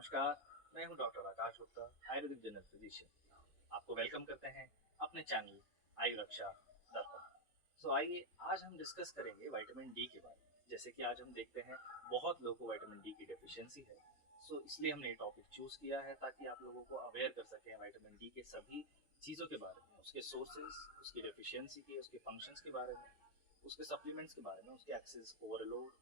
नमस्कार। मैं हूं डॉक्टर आकाश गुप्ता, आयुर्वेदिक जनरल फिजिशियन। आपको वेलकम करते हैं अपने चैनल आयु रक्षा दर्पण। आइए आज हम डिस्कस करेंगे विटामिन डी के बारे में। जैसे कि आज हम देखते हैं बहुत लोगों को विटामिन डी की डेफिशिएंसी है। इसलिए हमने ये टॉपिक चूज किया है ताकि आप लोगों को अवेयर कर सकें विटामिन डी के सभी चीज़ों के बारे में, उसके सोर्सेज, उसकी डेफिशिएंसी के, उसके फंक्शंस के बारे में, उसके सप्लीमेंट्स के बारे में, उसके एक्सेस ओवरलोड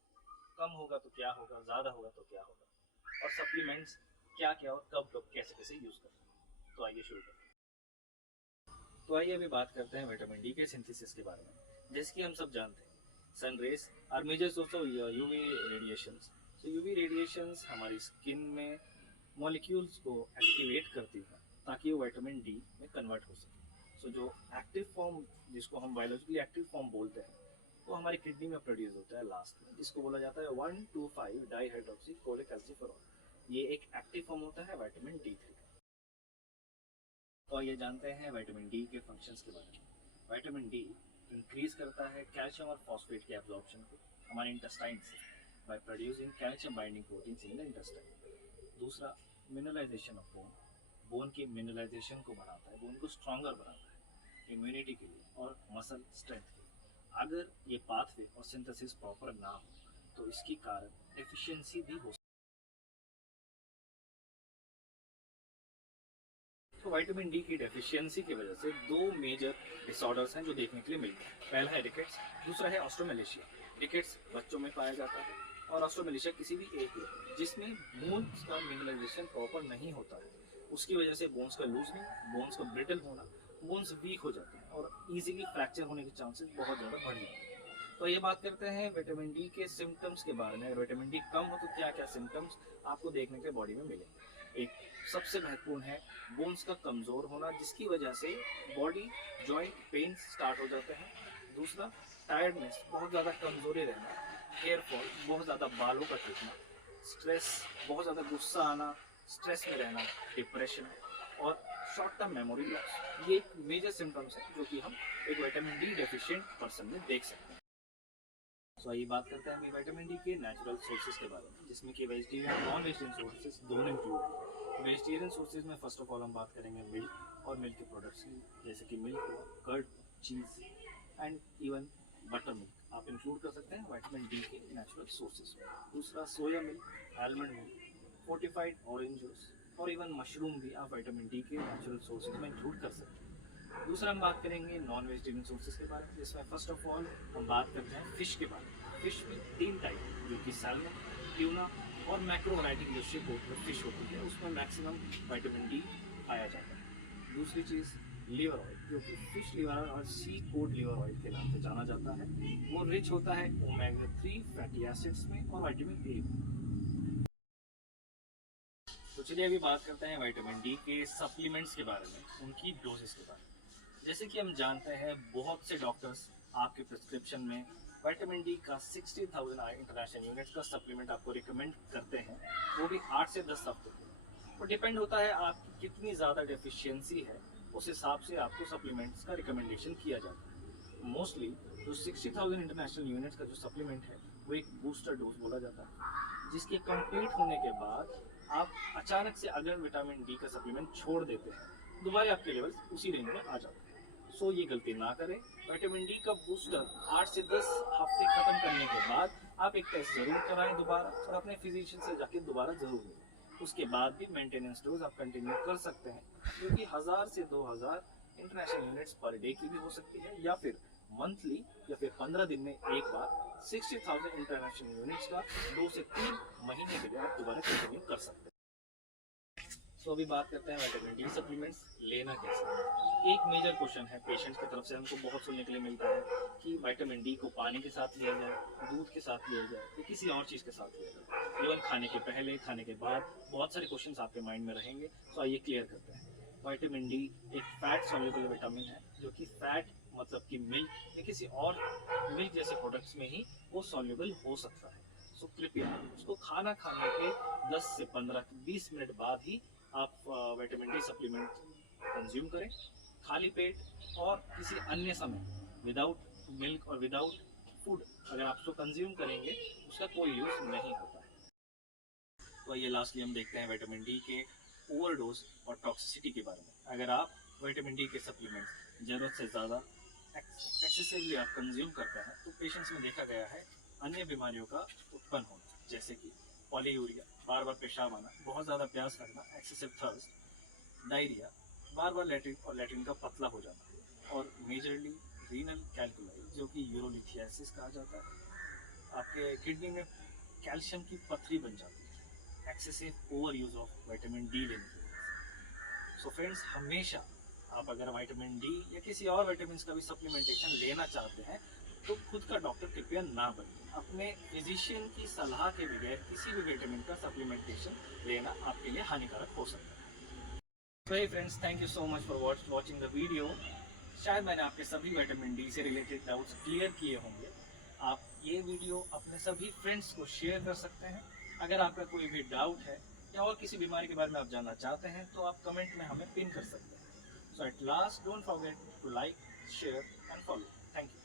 कम होगा तो क्या होगा, ज़्यादा होगा तो क्या होगा, और सप्लीमेंट्स क्या क्या और कब कब कैसे कैसे यूज करते हैं। तो आइए शुरू करते हैं। तो आइए अभी बात करते हैं विटामिन डी के सिंथेसिस के बारे में। जैसे कि हम सब जानते हैं sun rays are major source of UV radiations. UV radiations हमारी स्किन में मॉलिक्यूल्स को एक्टिवेट करती है ताकि वो विटामिन डी में कन्वर्ट हो सके। जो एक्टिव फॉर्म, जिसको हम बायोलॉजिकली एक्टिव फॉर्म बोलते हैं, वो हमारी किडनी में प्रोड्यूस होता है लास्ट में, जिसको बोला जाता है 1,2,5 डाईहाइड्रोक्सी कोलेकैल्सिफेरॉल। ये एक एक्टिव फॉर्म होता है विटामिन डी थ्री का। तो ये जानते हैं विटामिन डी के फंक्शंस के बारे में। विटामिन डी इंक्रीज करता है कैल्शियम और फॉस्फेट के एब्जॉर्प्शन को हमारे इंटेस्टाइन से by producing calcium binding proteins in the intestine. दूसरा, मिनरलाइजेशन ऑफ बोन, बोन की मिनरलाइजेशन को बढ़ाता है, बोन को स्ट्रॉन्गर बनाता है इम्यूनिटी के लिए और मसल स्ट्रेंथ के लिए। अगर ये पाथवे और सिंथेसिस प्रॉपर ना हो तो इसकी कारण डेफिशिएंसी भी हो। तो विटामिन डी की डेफिशिएंसी की वजह से दो मेजर डिसऑर्डर्स हैं जो देखने के लिए मिलते हैं। पहला है रिकेट्स, दूसरा है ऑस्ट्रोमेलेशिया। रिकेट्स बच्चों में पाया जाता है और ऑस्ट्रोमेलेशिया किसी भी एज में जिसमें बोन्स का मिनरलाइजेशन प्रॉपर नहीं होता है। उसकी वजह से बोन्स का लूजनिंग, बोन्स का ब्रिटल होना, बोन्स वीक हो जाते हैं और इजीली फ्रैक्चर होने के चांसेस बहुत ज़्यादा बढ़ जाते हैं। तो ये बात करते हैं विटामिन डी के सिम्टम्स के बारे में। अगर विटामिन डी कम हो तो क्या क्या सिम्टम्स आपको देखने के बॉडी में मिलेंगे। एक सबसे महत्वपूर्ण है बोन्स का कमज़ोर होना, जिसकी वजह से बॉडी जॉइंट पेन स्टार्ट हो जाते हैं। दूसरा, टायर्डनेस, बहुत ज़्यादा कमज़ोरी रहना, हेयर फॉल, बहुत ज़्यादा बालों का टूटना, स्ट्रेस, बहुत ज़्यादा गुस्सा आना, स्ट्रेस में रहना, डिप्रेशन और शॉर्ट टर्म मेमोरी लॉस। ये एक मेजर सिम्टम्स है जो कि हम एक विटामिन डी डेफिशिएंट पर्सन में देख सकते हैं। आइए बात करते हैं अभी विटामिन डी के नेचुरल सोर्सेज के बारे में, जिसमें कि वेजिटेरियन और नॉन वेजिटेरियन सोर्सेज दोनों इंक्लूड हैं। वेजिटेरियन सोर्सेज में फर्स्ट ऑफ ऑल हम बात करेंगे मिल्क और मिल्क के प्रोडक्ट्स की, जैसे कि मिल्क हुआ, curd, cheese and even butter milk आप इंक्लूड कर सकते हैं विटामिन डी के नेचुरल सोर्सेज में। दूसरा, soya milk, almond milk, fortified orange juice और इवन मशरूम भी आप विटामिन डी के नेचुरल सोर्सेज में इंक्लूड कर सकते हैं। दूसरा, हम बात करेंगे नॉन वेजिटेरियन सोर्सेज के बारे में, जिसमें फर्स्ट ऑफ ऑल हम बात करते हैं फिश के बारे में। फिश में तीन टाइप, जो कि सैल्मन, ट्यूना और मैक्रोलाइटिक जो शिप फिश होती है, उसमें मैक्सिमम विटामिन डी पाया जाता है। दूसरी चीज़, लिवर ऑयल, जो कि फिश लिवर ऑयल और सी कोड लिवर ऑयल के नाम से जाना जाता है। वो रिच होता है ओमेगा 3 फैटी एसिड्स में और विटामिन ए में। तो चलिए अभी बात करते हैं विटामिन डी के सप्लीमेंट्स के बारे में, उनकी डोजेस के बारे में। जैसे कि हम जानते हैं बहुत से डॉक्टर्स आपके प्रिस्क्रिप्शन में विटामिन डी का 60,000 इंटरनेशनल यूनिट्स का सप्लीमेंट आपको रिकमेंड करते हैं, वो भी 8 से 10 हफ्ते के। तो डिपेंड होता है आपकी कितनी ज़्यादा डेफिशिएंसी है, उस हिसाब से आपको सप्लीमेंट्स का रिकमेंडेशन किया जाता है। मोस्टली जो 60,000 इंटरनेशनल यूनिट्स का जो सप्लीमेंट है वो एक बूस्टर डोज बोला जाता है, जिसके कंप्लीट होने के बाद आप अचानक से अगर विटामिन डी का सप्लीमेंट छोड़ देते हैं, दोबारा आपके लेवल्स उसी रेंज में आ जाते हैं। ये गलती ना करें। विटामिन डी का बूस्टर 8 से 10 हफ्ते खत्म करने के बाद आप एक टेस्ट जरूर कराएं दोबारा, और अपने फिजिशियन से जाके दोबारा जरूर लें। उसके बाद भी मेंटेनेंस डोज आप कंटिन्यू कर सकते हैं, जो कि 1000 से 2000 इंटरनेशनल यूनिट्स पर डे की भी हो सकती है, या फिर मंथली या फिर 15 दिन में एक बार 60,000 इंटरनेशनल यूनिट्स का 2 से 3 महीने के लिए आप दोबारा कंटिन्यू कर सकते हैं। अभी बात करते हैं विटामिन डी सप्लीमेंट्स लेना कैसे। एक मेजर क्वेश्चन है पेशेंट्स की तरफ से हमको बहुत सुनने के लिए मिलता है कि विटामिन डी को पानी के साथ लिया जाए, दूध के साथ लिया जाए, या किसी और चीज़ के साथ लिया जाए। इवन खाने के पहले, खाने के बाद बहुत सारे क्वेश्चंस आपके माइंड में रहेंगे। तो आइए क्लियर करते हैं। विटामिन डी एक फैट सॉल्युबल विटामिन है, जो कि फैट मतलब कि मिल्क या किसी और मिल्क जैसे प्रोडक्ट्स में ही वो सॉल्युबल हो सकता है। कृपया उसको खाना खाने के 10 से 15-20 मिनट बाद ही आप विटामिन डी सप्लीमेंट कंज्यूम करें, खाली पेट और किसी अन्य समय विदाउट मिल्क और विदाउट फूड अगर आप उसको कंज्यूम करेंगे उसका कोई यूज़ नहीं होता है। तो ये लास्टली हम देखते हैं विटामिन डी के ओवरडोज और टॉक्सिसिटी के बारे में। अगर आप विटामिन डी के सप्लीमेंट्स ज़रूरत से ज़्यादा एक्सेसिवली आप कंज्यूम करते हैं तो पेशेंट्स में देखा गया है अन्य बीमारियों का उत्पन्न होना, जैसे कि पॉलीयूरिया, बार बार पेशाब आना, बहुत ज़्यादा प्यास लगना, एक्सेसिव थर्स्ट, डायरिया, बार बार लेटरिन और लेटरिन का पतला हो जाना, और मेजरली रीनल कैल्कुलाई जो कि यूरोलिथियासिस कहा जाता है। आपके किडनी में कैल्शियम की पथरी बन जाती है excessive over use of vitamin D लेने की वजह से। सो फ्रेंड्स, हमेशा आप अगर विटामिन डी या किसी और विटामिन का भी सप्लीमेंटेशन लेना चाहते हैं तो खुद का डॉक्टर कृपया ना बने। अपने फिजिशियन की सलाह के बगैर किसी भी विटामिन का सप्लीमेंटेशन लेना आपके लिए हानिकारक हो सकता है। तो hey friends, thank you so much for watching the video. शायद मैंने आपके सभी विटामिन डी से रिलेटेड डाउट्स क्लियर किए होंगे। आप ये वीडियो अपने सभी फ्रेंड्स को शेयर कर सकते हैं। अगर आपका कोई भी डाउट है या और किसी बीमारी के बारे में आप जानना चाहते हैं तो आप कमेंट में हमें पिन कर सकते हैं। So at last, don't forget to like, share and follow. Thank you.